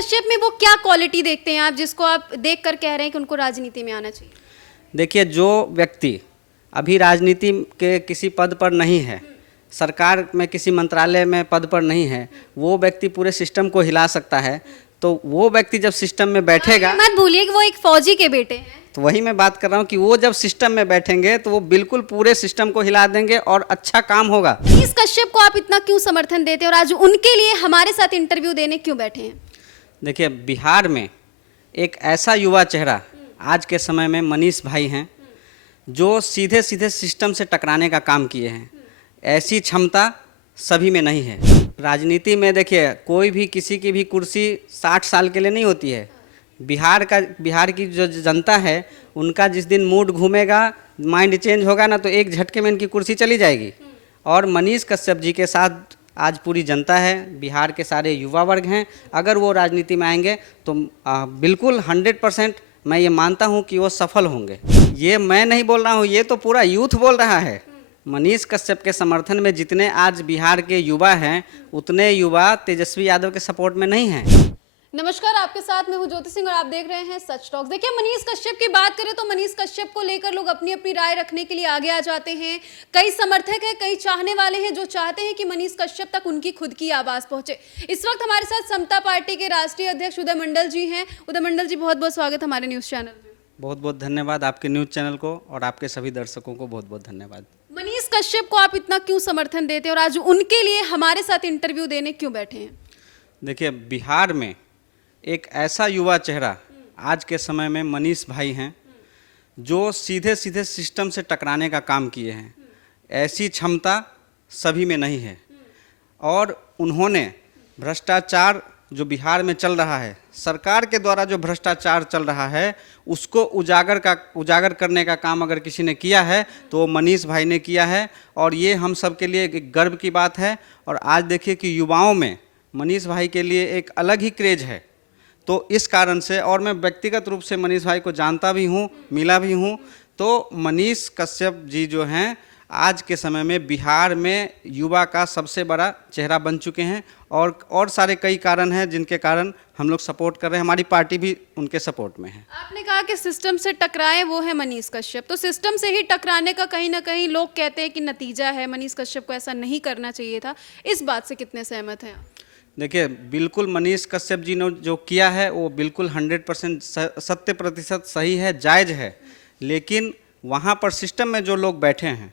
कश्यप में वो क्या क्वालिटी देखते हैं आप, जिसको आप देख कर कह रहे हैं कि उनको राजनीति में आना चाहिए? देखिए, जो व्यक्ति अभी राजनीति के किसी पद पर नहीं है, सरकार में किसी मंत्रालय में पद पर नहीं है, वो व्यक्ति पूरे सिस्टम को हिला सकता है। तो वो व्यक्ति जब सिस्टम में बैठेगा, मत भूलिए कि वो एक फौजी के बेटे हैं। तो वही मैं बात कर रहा हूँ कि वो जब सिस्टम में बैठेंगे तो वो बिल्कुल पूरे सिस्टम को हिला देंगे और अच्छा काम होगा। मनीष कश्यप को आप इतना क्यों समर्थन देते हैं और आज उनके लिए हमारे साथ इंटरव्यू देने क्यों बैठे हैं? देखिए, बिहार में एक ऐसा युवा चेहरा आज के समय में मनीष भाई हैं, जो सीधे सीधे सिस्टम से टकराने का काम किए हैं। ऐसी क्षमता सभी में नहीं है। राजनीति में देखिए, कोई भी किसी की भी कुर्सी 60 साल के लिए नहीं होती है। बिहार की जो जनता है, उनका जिस दिन मूड घूमेगा, माइंड चेंज होगा ना, तो एक झटके में इनकी कुर्सी चली जाएगी। और मनीष कश्यप जी के साथ आज पूरी जनता है, बिहार के सारे युवा वर्ग हैं। अगर वो राजनीति में आएंगे तो बिल्कुल 100% मैं ये मानता हूँ कि वो सफल होंगे। ये मैं नहीं बोल रहा हूँ, ये तो पूरा यूथ बोल रहा है। मनीष कश्यप के समर्थन में जितने आज बिहार के युवा हैं, उतने युवा तेजस्वी यादव के सपोर्ट में नहीं हैं। नमस्कार, आपके साथ मैं हूं ज्योति सिंह और आप देख रहे हैं सच टॉक्स। देखिए, मनीष कश्यप की बात करें तो मनीष कश्यप को लेकर लोग अपनी अपनी राय रखने के लिए आगे आ जाते हैं। कई समर्थक हैं, कई चाहने वाले हैं जो चाहते हैं कि मनीष कश्यप तक उनकी खुद की आवाज पहुंचे। इस वक्त हमारे साथ समता पार्टी के राष्ट्रीय अध्यक्ष उदय मंडल जी हैं। उदय मंडल जी, बहुत बहुत स्वागत हमारे न्यूज चैनल में। बहुत बहुत धन्यवाद आपके न्यूज़ चैनल को और आपके सभी दर्शकों को बहुत बहुत धन्यवाद। मनीष कश्यप को आप इतना क्यों समर्थन देते हैं और आज उनके लिए हमारे साथ इंटरव्यू देने क्यों बैठे हैं? देखिए, बिहार में एक ऐसा युवा चेहरा आज के समय में मनीष भाई हैं, जो सीधे सीधे सिस्टम से टकराने का काम किए हैं। ऐसी क्षमता सभी में नहीं है। और उन्होंने भ्रष्टाचार जो बिहार में चल रहा है, सरकार के द्वारा जो भ्रष्टाचार चल रहा है, उसको उजागर करने का काम अगर किसी ने किया है तो वो मनीष भाई ने किया है। और ये हम सब के लिए एक गर्व की बात है। और आज देखिए कि युवाओं में मनीष भाई के लिए एक अलग ही क्रेज है। तो इस कारण से, और मैं व्यक्तिगत रूप से मनीष भाई को जानता भी हूँ, मिला भी हूँ, तो मनीष कश्यप जी जो हैं आज के समय में बिहार में युवा का सबसे बड़ा चेहरा बन चुके हैं। और सारे कई कारण हैं जिनके कारण हम लोग सपोर्ट कर रहे हैं। हमारी पार्टी भी उनके सपोर्ट में है। आपने कहा कि सिस्टम से टकराए वो है मनीष कश्यप, तो सिस्टम से ही टकराने का कहीं ना कहीं लोग कहते हैं कि नतीजा है, मनीष कश्यप को ऐसा नहीं करना चाहिए था। इस बात से कितने सहमत हैं आप? देखिए, बिल्कुल मनीष कश्यप जी ने जो किया है वो बिल्कुल 100% सत्य प्रतिशत सही है, जायज़ है। लेकिन वहाँ पर सिस्टम में जो लोग बैठे हैं,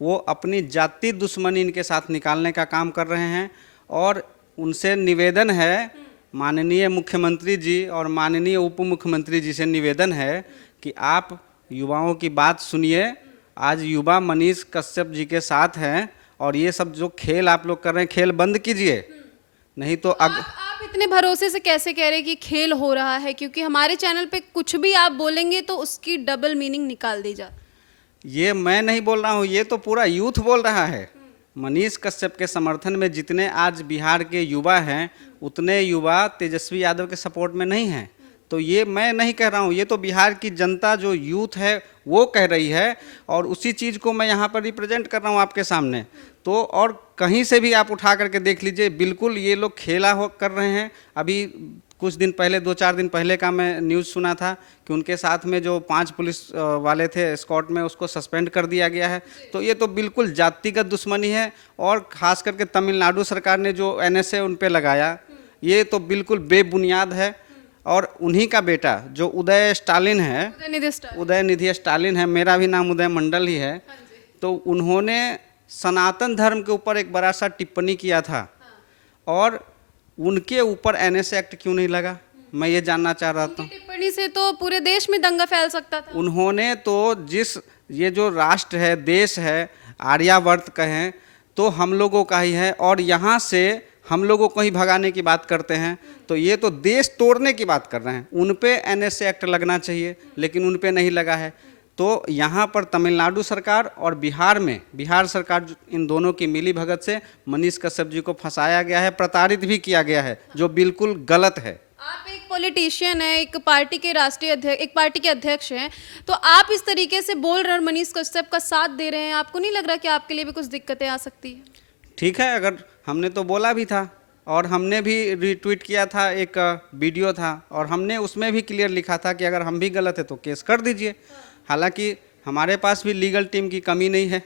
वो अपनी जाति दुश्मनी इनके साथ निकालने का काम कर रहे हैं। और उनसे निवेदन है, माननीय मुख्यमंत्री जी और माननीय उप मुख्यमंत्री जी से निवेदन है कि आप युवाओं की बात सुनिए। आज युवा मनीष कश्यप जी के साथ हैं और ये सब जो खेल आप लोग कर रहे हैं, खेल बंद कीजिए, नहीं तो आप इतने भरोसे से कैसे कह रहे हैं कि खेल हो रहा है? क्योंकि हमारे चैनल पे कुछ भी आप बोलेंगे तो उसकी डबल मीनिंग निकाल दी जाती। ये मैं नहीं बोल रहा हूँ, ये तो पूरा यूथ बोल रहा है। मनीष कश्यप के समर्थन में जितने आज बिहार के युवा हैं, उतने युवा तेजस्वी यादव के सपोर्ट में नहीं हैं। तो ये मैं नहीं कह रहा हूँ, ये तो बिहार की जनता जो यूथ है वो कह रही है। और उसी चीज़ को मैं यहाँ पर रिप्रेजेंट कर रहा हूँ आपके सामने। तो और कहीं से भी आप उठा करके देख लीजिए, बिल्कुल ये लोग खेला हो कर रहे हैं। अभी कुछ दिन पहले, 2-4 दिन पहले का मैं न्यूज़ सुना था कि उनके साथ में जो 5 पुलिस वाले थे स्क्वाड में, उसको सस्पेंड कर दिया गया है। तो ये तो बिल्कुल जातिगत दुश्मनी है। और ख़ास करके तमिलनाडु सरकार ने जो NSA उन पे लगाया, ये तो बिल्कुल बेबुनियाद है। और उन्हीं का बेटा जो उदय स्टालिन है, उदयनिधि स्टालिन है, मेरा भी नाम उदय मंडल ही है, तो उन्होंने सनातन धर्म के ऊपर एक बड़ा सा टिप्पणी किया था। और उनके ऊपर NSA एक्ट क्यों नहीं लगा, मैं ये जानना चाह रहा था। टिप्पणी से तो पूरे देश में दंगा फैल सकता था। उन्होंने तो ये जो राष्ट्र है, देश है, आर्यावर्त कहें तो हम लोगों का ही है, और यहाँ से हम लोगों को ही भगाने की बात करते हैं। तो ये तो देश तोड़ने की बात कर रहे हैं। उन पे NSA एक्ट लगना चाहिए, लेकिन उन पे नहीं लगा है। तो यहाँ पर तमिलनाडु सरकार और बिहार सरकार, इन दोनों की मिली भगत से मनीष कश्यप जी को फंसाया गया है, प्रताड़ित भी किया गया है, जो बिल्कुल गलत है। आप एक पॉलिटिशियन हैं, एक पार्टी के राष्ट्रीय अध्यक्ष, एक पार्टी के अध्यक्ष हैं, तो आप इस तरीके से बोल रहे हैं और मनीष कश्यप का साथ दे रहे हैं, आपको नहीं लग रहा कि आपके लिए भी कुछ दिक्कतें आ सकती है? ठीक है, अगर हमने तो बोला भी था और हमने भी रिट्वीट किया था, एक वीडियो था और हमने उसमें भी क्लियर लिखा था कि अगर हम भी गलत है तो केस कर दीजिए। हालांकि हमारे पास भी लीगल टीम की कमी नहीं है।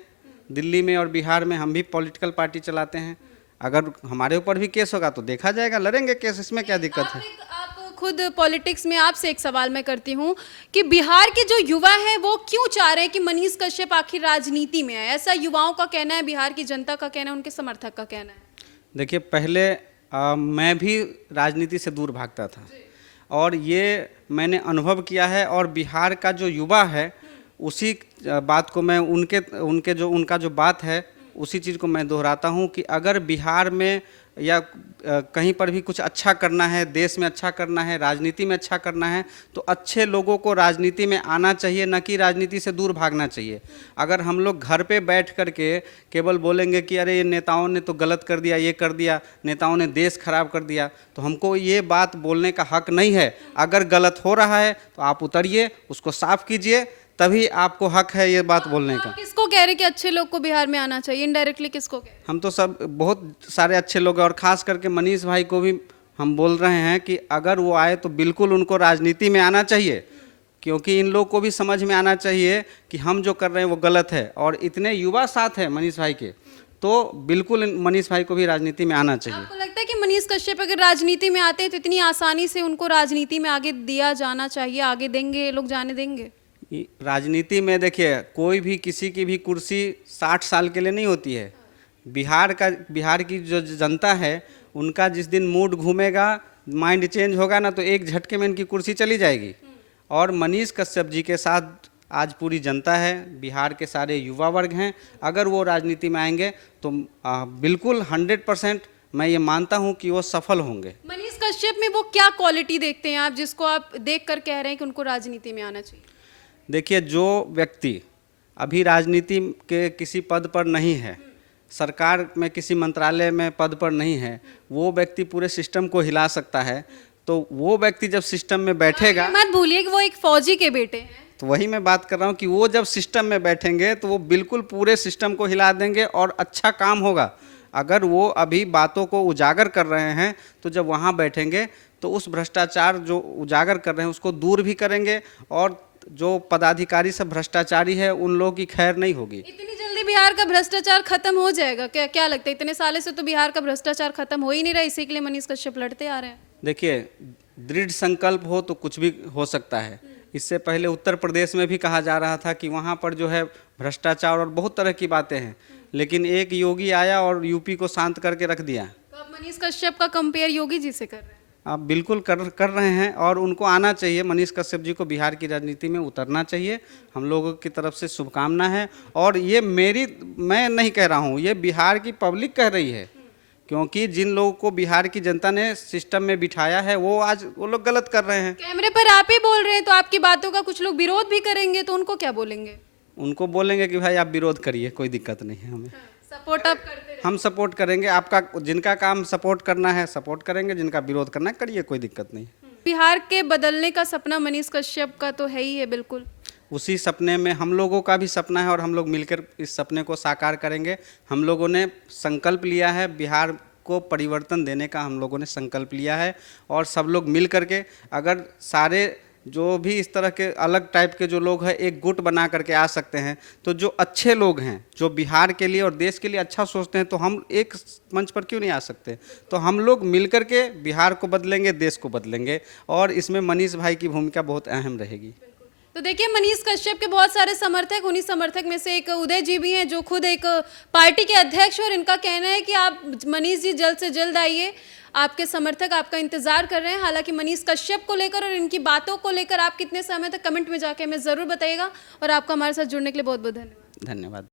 दिल्ली में और बिहार में हम भी पॉलिटिकल पार्टी चलाते हैं। अगर हमारे ऊपर भी केस होगा तो देखा जाएगा, लड़ेंगे केस, इसमें क्या दिक्कत है। आप खुद पॉलिटिक्स में, आपसे एक सवाल मैं करती हूँ कि बिहार के जो युवा हैं वो क्यों चाह रहे हैं कि मनीष कश्यप आखिर राजनीति में आए? ऐसा युवाओं का कहना है, बिहार की जनता का कहना है, उनके समर्थक का कहना है। देखिए, पहले मैं भी राजनीति से दूर भागता था और ये मैंने अनुभव किया है। और बिहार का जो युवा है उसी बात को मैं उनका जो बात है उसी चीज़ को मैं दोहराता हूँ कि अगर बिहार में या कहीं पर भी कुछ अच्छा करना है, देश में अच्छा करना है, राजनीति में अच्छा करना है, तो अच्छे लोगों को राजनीति में आना चाहिए, न कि राजनीति से दूर भागना चाहिए। अगर हम लोग घर पे बैठ कर के केवल बोलेंगे कि अरे ये नेताओं ने तो गलत कर दिया, ये कर दिया, नेताओं ने देश खराब कर दिया, तो हमको ये बात बोलने का हक नहीं है। अगर गलत हो रहा है तो आप उतरिए, उसको साफ कीजिए, तभी आपको हक है ये बात बोलने का। आप किसको कह रहे हैं कि अच्छे लोग को बिहार में आना चाहिए? इनडायरेक्टली किसको कह रहे हैं? हम तो सब बहुत सारे अच्छे लोग हैं और ख़ास करके मनीष भाई को भी हम बोल रहे हैं कि अगर वो आए तो बिल्कुल उनको राजनीति में आना चाहिए, क्योंकि इन लोग को भी समझ में आना चाहिए कि हम जो कर रहे हैं वो गलत है। और इतने युवा साथ हैं मनीष भाई के, तो बिल्कुल मनीष भाई को भी राजनीति में आना चाहिए। आपको लगता है कि मनीष कश्यप अगर राजनीति में आते हैं तो इतनी आसानी से उनको राजनीति में आगे दिया जाना चाहिए, आगे देंगे, लोग जाने देंगे? राजनीति में देखिए, कोई भी किसी की भी कुर्सी 60 साल के लिए नहीं होती है। बिहार की जो जनता है उनका जिस दिन मूड घूमेगा, माइंड चेंज होगा ना, तो एक झटके में इनकी कुर्सी चली जाएगी। और मनीष कश्यप जी के साथ आज पूरी जनता है, बिहार के सारे युवा वर्ग हैं। अगर वो राजनीति में आएंगे तो बिल्कुल 100% मैं ये मानता हूँ कि वो सफल होंगे। मनीष कश्यप में वो क्या क्वालिटी देखते हैं आप, जिसको आप देख कर कह रहे हैं कि उनको राजनीति में आना चाहिए? देखिए, जो व्यक्ति अभी राजनीति के किसी पद पर नहीं है, सरकार में किसी मंत्रालय में पद पर नहीं है, वो व्यक्ति पूरे सिस्टम को हिला सकता है। तो वो व्यक्ति जब सिस्टम में बैठेगा, मत भूलिए कि वो एक फौजी के बेटे हैं। तो वही मैं बात कर रहा हूँ कि वो जब सिस्टम में बैठेंगे तो वो बिल्कुल पूरे सिस्टम को हिला देंगे और अच्छा काम होगा। अगर वो अभी बातों को उजागर कर रहे हैं तो जब वहाँ बैठेंगे तो उस भ्रष्टाचार जो उजागर कर रहे हैं उसको दूर भी करेंगे और जो पदाधिकारी सब भ्रष्टाचारी है उन लोगों की खैर नहीं होगी। इतनी जल्दी बिहार का भ्रष्टाचार खत्म हो जाएगा क्या लगता है? इतने सालों से तो बिहार का भ्रष्टाचार खत्म हो ही नहीं रहा, इसी के लिए मनीष कश्यप लड़ते आ रहे हैं। देखिए, दृढ़ संकल्प हो तो कुछ भी हो सकता है। इससे पहले उत्तर प्रदेश में भी कहा जा रहा था कि वहाँ पर जो है भ्रष्टाचार और बहुत तरह की बातें हैं, लेकिन एक योगी आया और यूपी को शांत करके रख दिया। तो आप मनीष कश्यप का कंपेयर योगी जी से कर रहे हैं? आप बिल्कुल कर रहे हैं और उनको आना चाहिए। मनीष कश्यप जी को बिहार की राजनीति में उतरना चाहिए। हम लोगों की तरफ से शुभकामना है। और ये मैं नहीं कह रहा हूँ, ये बिहार की पब्लिक कह रही है, क्योंकि जिन लोगों को बिहार की जनता ने सिस्टम में बिठाया है वो लोग गलत कर रहे हैं। कैमरे पर आप ही बोल रहे हैं तो आपकी बातों का कुछ लोग विरोध भी करेंगे, तो उनको क्या बोलेंगे? उनको बोलेंगे कि भाई आप विरोध करिए, कोई दिक्कत नहीं है हमें। सपोर्ट आप करते रहिए। हम सपोर्ट करेंगे, आपका जिनका काम सपोर्ट करना है सपोर्ट करेंगे, जिनका विरोध करना है करिए, कोई दिक्कत नहीं। बिहार के बदलने का सपना मनीष कश्यप का तो है ही है, बिल्कुल। उसी सपने में हम लोगों का भी सपना है और हम लोग मिलकर इस सपने को साकार करेंगे। हम लोगों ने संकल्प लिया है, बिहार को परिवर्तन देने का हम लोगों ने संकल्प लिया है। और सब लोग मिल करके, अगर सारे जो भी इस तरह के अलग टाइप के जो लोग हैं एक गुट बना करके आ सकते हैं, तो जो अच्छे लोग हैं जो बिहार के लिए और देश के लिए अच्छा सोचते हैं, तो हम एक मंच पर क्यों नहीं आ सकते? तो हम लोग मिल करके बिहार को बदलेंगे, देश को बदलेंगे, और इसमें मनीष भाई की भूमिका बहुत अहम रहेगी। तो देखिए, मनीष कश्यप के बहुत सारे समर्थक, उन्हीं समर्थक में से एक उदय जी भी हैं जो खुद एक पार्टी के अध्यक्ष, और इनका कहना है कि आप मनीष जी जल्द से जल्द आइए, आपके समर्थक आपका इंतजार कर रहे हैं। हालांकि मनीष कश्यप को लेकर और इनकी बातों को लेकर आप कितने समय तक, कमेंट में जाके हमें ज़रूर बताइएगा। और आपका हमारे साथ जुड़ने के लिए बहुत बहुत धन्यवाद। धन्यवाद।